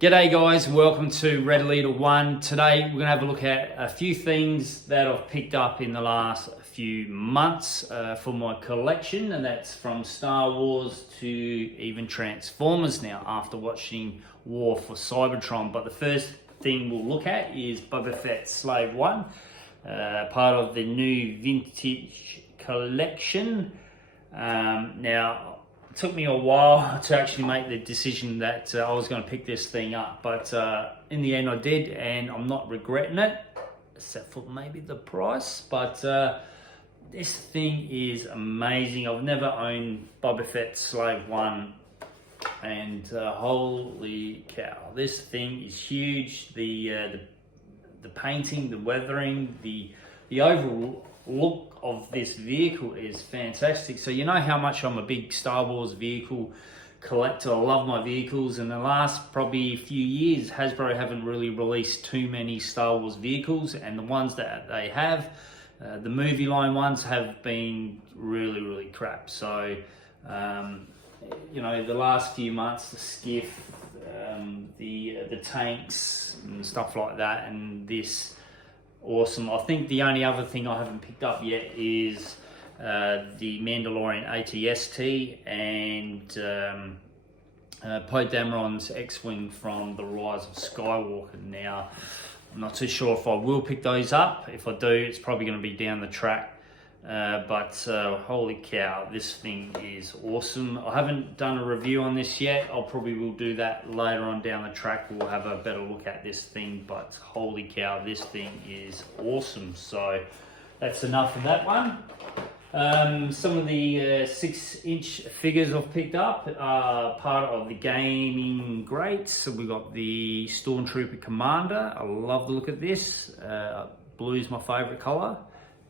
G'day guys, welcome to RedLeaderOne. Today we're going to have a look at a few things that I've picked up in the last few months for my collection, and that's from Star Wars to even Transformers now after watching War for Cybertron. But the first thing we'll look at is Boba Fett Slave One, part of the new vintage collection. Now, it took me a while to actually make the decision that I was going to pick this thing up, but in the end I did, and I'm not regretting it, except for maybe the price. But this thing is amazing. I've never owned Boba Fett Slave One, and holy cow, this thing is huge. The painting, the weathering, the overall look of this vehicle is fantastic. So you know how much I'm a big Star Wars vehicle collector. I love my vehicles. In the last probably few years, Hasbro haven't really released too many Star Wars vehicles, and the ones that they have, the movie line ones, have been really crap. So you know, the last few months, the skiff, the tanks and stuff like that, and this awesome. I think the only other thing I haven't picked up yet is the Mandalorian ATST and Poe Dameron's X-Wing from The Rise of Skywalker. Now, I'm not too sure if I will pick those up. If I do, it's probably going to be down the track. But holy cow, this thing is awesome. I haven't done a review on this yet. I'll probably will do that later on down the track. We'll have a better look at this thing, but holy cow, this thing is awesome. So that's enough of that one. Some of the 6-inch figures I've picked up are part of the gaming greats. So we got the Stormtrooper Commander. I love the look of this. Blue is my favorite color.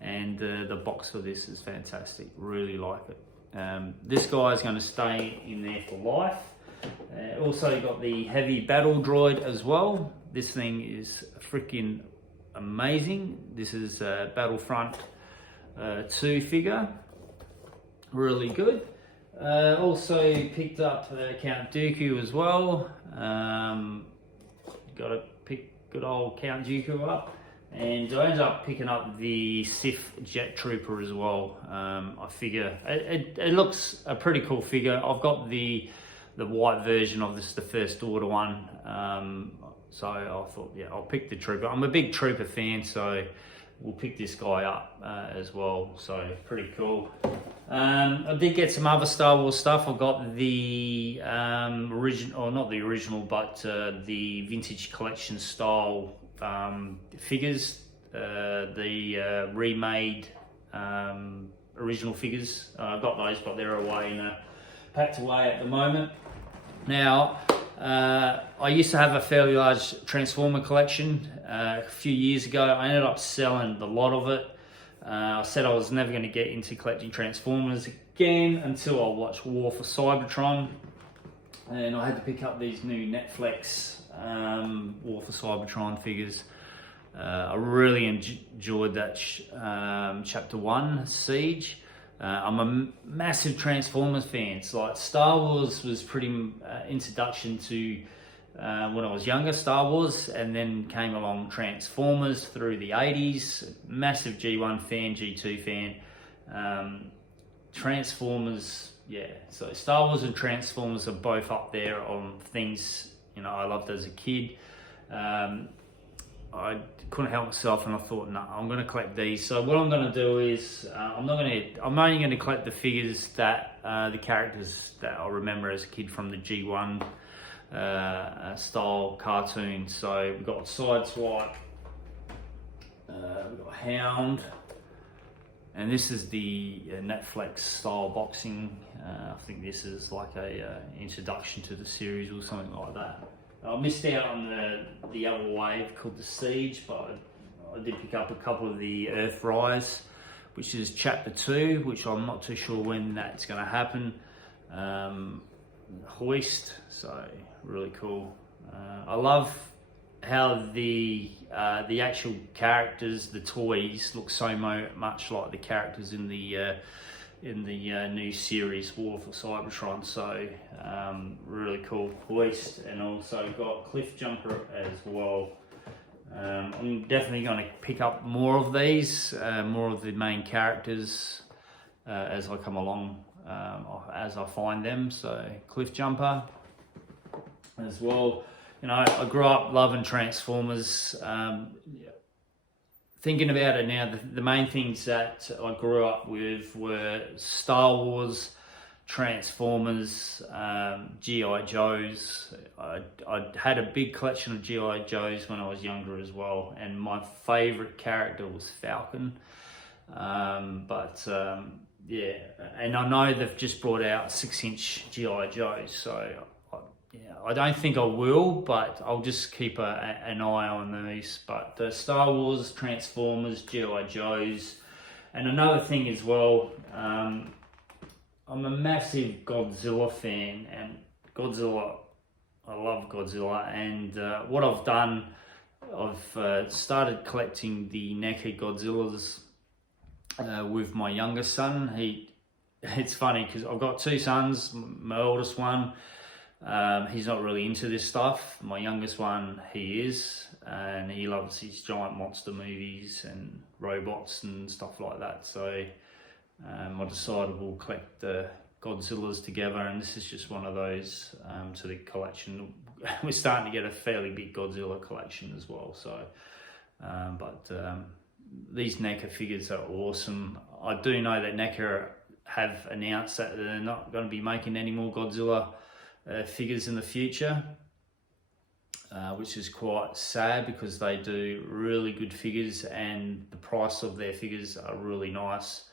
And the box for this is fantastic. Really like it. This guy is going to stay in there for life. Also, you got the heavy battle droid as well. This thing is freaking amazing. This is a Battlefront 2 figure. Really good. Also picked up Count Dooku as well. Got to pick good old Count Dooku up. And I ended up picking up the Sith Jet Trooper as well. I figure it looks a pretty cool figure. I've got the white version of this, the First Order one. So I thought, yeah, I'll pick the Trooper. I'm a big Trooper fan, so we'll pick this guy up as well. So pretty cool. I did get some other Star Wars stuff. I got the original, or not the original, but the vintage collection style figures, the remade original figures. I've got those, but they're away, packed away at the moment. Now, I used to have a fairly large Transformer collection a few years ago. I ended up selling a lot of it. I said I was never going to get into collecting Transformers again until I watched War for Cybertron, and I had to pick up these new Netflix War for Cybertron figures. I really enjoyed that Chapter 1, Siege. I'm a massive Transformers fan. So like Star Wars was pretty introduction to when I was younger, Star Wars, and then came along Transformers through the 80s. Massive G1 fan, G2 fan. Transformers, yeah. So Star Wars and Transformers are both up there on things I loved as a kid. I couldn't help myself, and I thought, no, I'm going to collect these. So what I'm going to do is, I'm only going to collect the figures that the characters that I remember as a kid from the G1 style cartoon. So we've got Sideswipe, we've got Hound, and this is the Netflix style boxing. I think this is like a introduction to the series or something like that. I missed out on the other wave called the Siege, but I did pick up a couple of the Earthrise, which is Chapter 2, which I'm not too sure when that's going to happen. Hoist, so really cool. I love how the actual characters, the toys, look so much like the characters in the in the new series War for Cybertron. So really cool hoist, and also got cliff jumper as well. I'm definitely going to pick up more of these, more of the main characters as I come along, as I find them. So cliff jumper as well. You know, I grew up loving Transformers. Thinking about it now, the main things that I grew up with were Star Wars, Transformers, G.I. Joes. I had a big collection of G.I. Joes when I was younger as well, and my favourite character was Falcon. Yeah, and I know they've just brought out 6-inch G.I. Joes, so I don't think I will, but I'll just keep an eye on these. But Star Wars, Transformers, G.I. Joes, and another thing as well, I'm a massive Godzilla fan, and I love Godzilla, and what I've done, I've started collecting the NECA Godzillas with my youngest son. It's funny because I've got two sons. My oldest one, he's not really into this stuff. My youngest one, he is, and he loves these giant monster movies and robots and stuff like that. So I decided we'll collect the Godzillas together, and this is just one of those to the collection. We're starting to get a fairly big Godzilla collection as well. So, these NECA figures are awesome. I do know that NECA have announced that they're not going to be making any more Godzilla figures in the future, which is quite sad because they do really good figures, and the price of their figures are really nice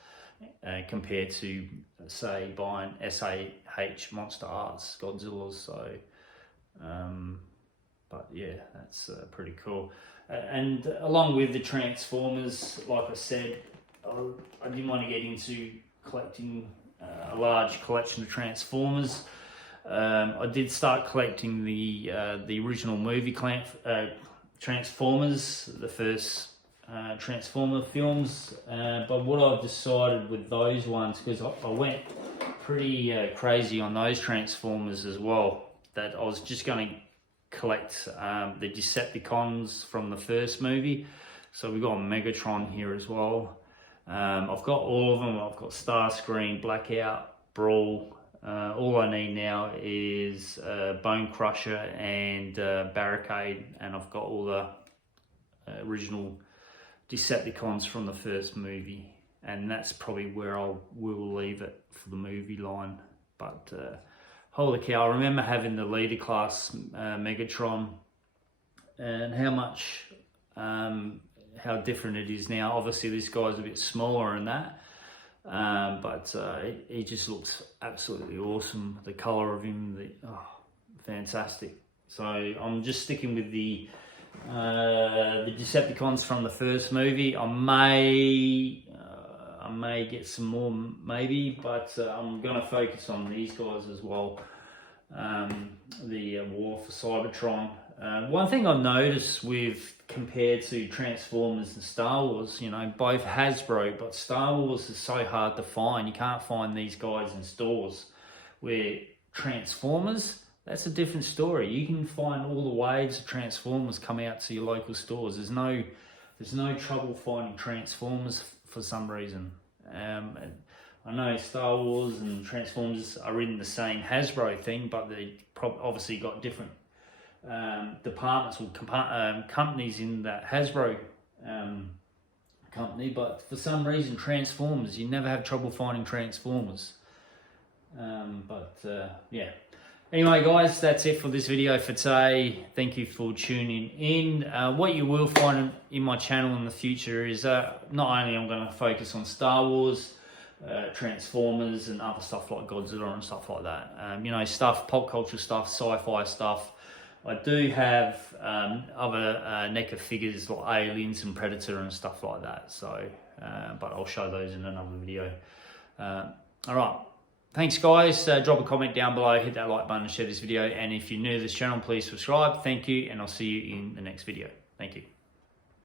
compared to, say, buying SAH Monster Arts Godzillas. So, but yeah, that's pretty cool. And along with the Transformers, like I said, I didn't want to get into collecting a large collection of Transformers. I did start collecting the original movie Transformers, the first Transformer films, but what I've decided with those ones, because I went pretty crazy on those Transformers as well, that I was just going to collect the Decepticons from the first movie. So we've got Megatron here as well. I've got all of them. I've got Starscream, Blackout, Brawl. All I need now is Bone Crusher and Barricade, and I've got all the original Decepticons from the first movie, and that's probably where we'll leave it for the movie line. But holy cow, I remember having the leader class Megatron, and how different it is now. Obviously this guy's a bit smaller than that, but he just looks absolutely awesome. The color of him, fantastic. So I'm just sticking with the Decepticons from the first movie. I may get some more, maybe, but I'm going to focus on these guys as well. The War for Cybertron. One thing I've noticed compared to Transformers and Star Wars, you know, both Hasbro, but Star Wars is so hard to find. You can't find these guys in stores. Where Transformers, that's a different story. You can find all the waves of Transformers come out to your local stores. There's no trouble finding Transformers for some reason. I know Star Wars and Transformers are in the same Hasbro thing, but they obviously got different departments or companies in that Hasbro company. But for some reason, Transformers, you never have trouble finding Transformers. Yeah. Anyway, guys, that's it for this video for today. Thank you for tuning in. What you will find in my channel in the future is not only I'm going to focus on Star Wars, Transformers, and other stuff like Godzilla and stuff like that. You know, pop culture stuff, sci-fi stuff. I do have other NECA figures like Aliens and Predator and stuff like that. So, but I'll show those in another video. All right. Thanks, guys. Drop a comment down below, hit that like button, and share this video. And if you're new to this channel, please subscribe. Thank you, and I'll see you in the next video. Thank you.